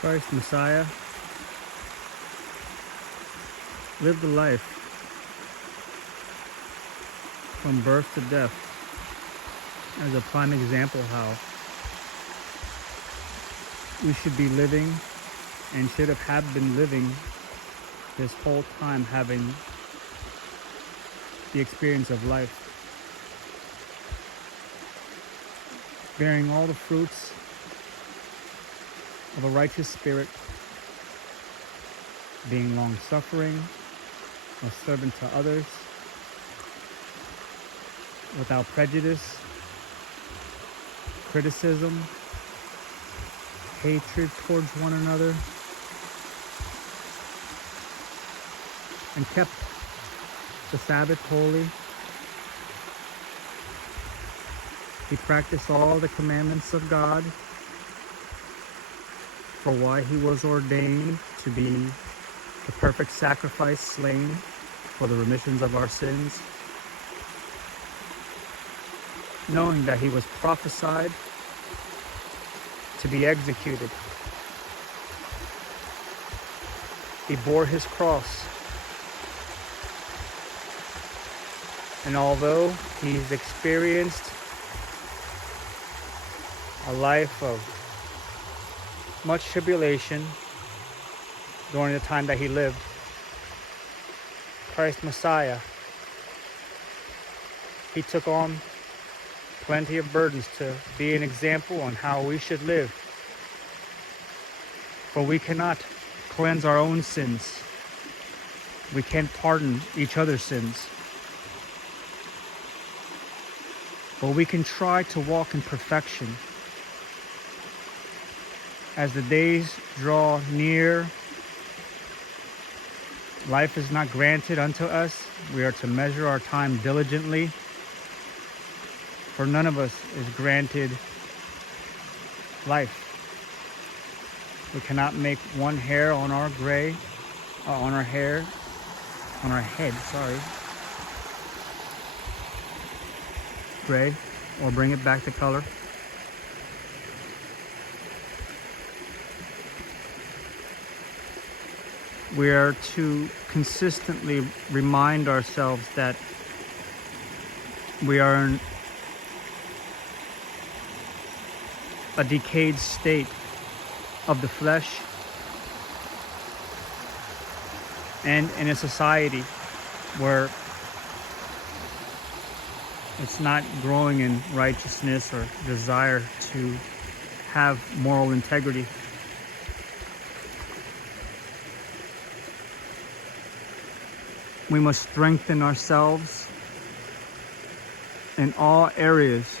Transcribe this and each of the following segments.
Christ Messiah lived a life from birth to death as a prime example how we should be living and should have been living this whole time, having the experience of life, bearing all the fruits of a righteous spirit, being long-suffering, a servant to others, without prejudice, criticism, hatred towards one another, and kept the Sabbath holy. He practiced all the commandments of God for why he was ordained to be the perfect sacrifice slain for the remissions of our sins, knowing that he was prophesied to be executed. He bore his cross, and although he's experienced a life of much tribulation during the time that he lived, Christ Messiah, he took on plenty of burdens to be an example on how we should live. For we cannot cleanse our own sins. We can't pardon each other's sins. But we can try to walk in perfection. As the days draw near, life is not granted unto us. We are to measure our time diligently. For none of us is granted life. We cannot make one hair on our head, gray, or bring it back to color. We are to consistently remind ourselves that we are in a decayed state of the flesh, and in a society where it's not growing in righteousness or desire to have moral integrity. We must strengthen ourselves in all areas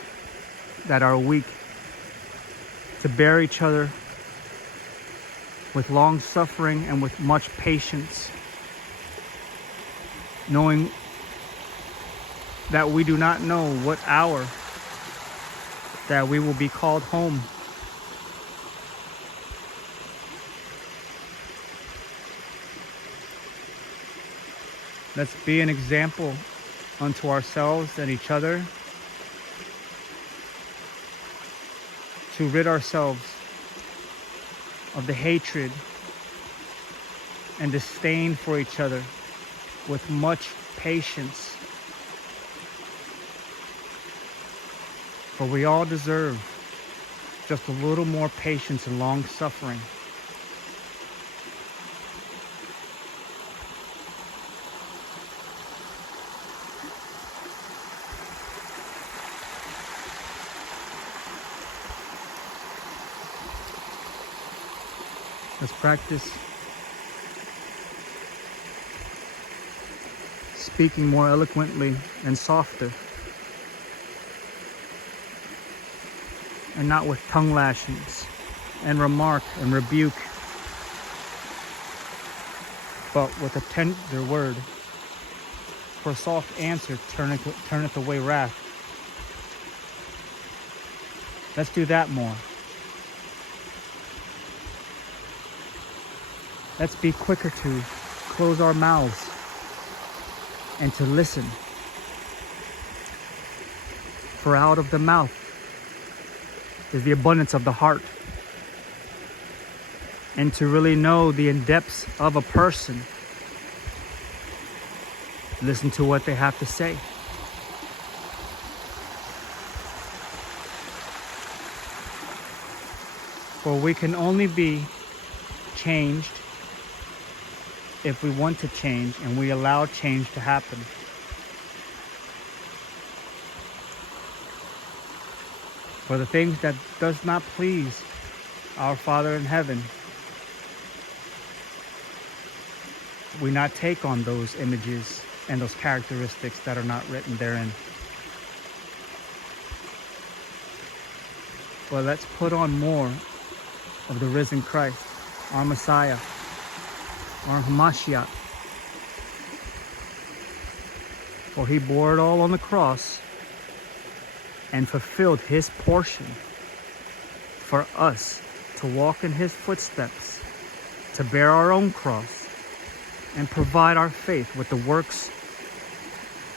that are weak, to bear each other with long suffering and with much patience, knowing that we do not know what hour that we will be called home. Let's be an example unto ourselves and each other to rid ourselves of the hatred and disdain for each other with much patience. For we all deserve just a little more patience and long suffering. Let's practice speaking more eloquently and softer, and not with tongue lashings and remark and rebuke, but with a tender word. For a soft answer turneth away wrath. Let's do that more. Let's be quicker to close our mouths and to listen. For out of the mouth is the abundance of the heart. and to really know the in-depths of a person, listen to what they have to say. For we can only be changed if we want to change and we allow change to happen. For the things that does not please our Father in heaven, we not take on those images and those characteristics that are not written therein. But let's put on more of the risen Christ, our Messiah, our Hamashiach. For he bore it all on the cross and fulfilled his portion for us to walk in his footsteps, to bear our own cross, and provide our faith with the works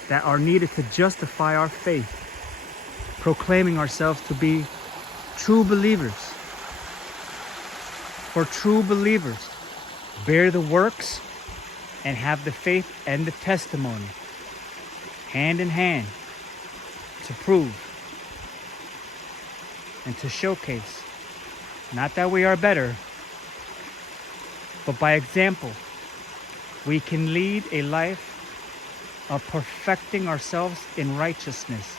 that are needed to justify our faith, proclaiming ourselves to be true believers. For true believers bear the works and have the faith and the testimony hand in hand to prove and to showcase, not that we are better, but by example, we can lead a life of perfecting ourselves in righteousness,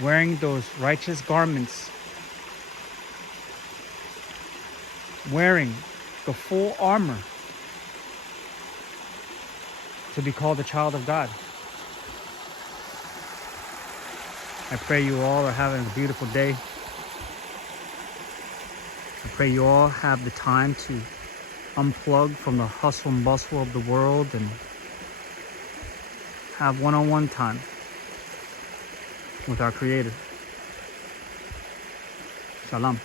wearing those righteous garments, wearing the full armor to be called a child of God. I pray you all are having a beautiful day. I pray you all have the time to unplug from the hustle and bustle of the world and have one-on-one time with our Creator. Shalom.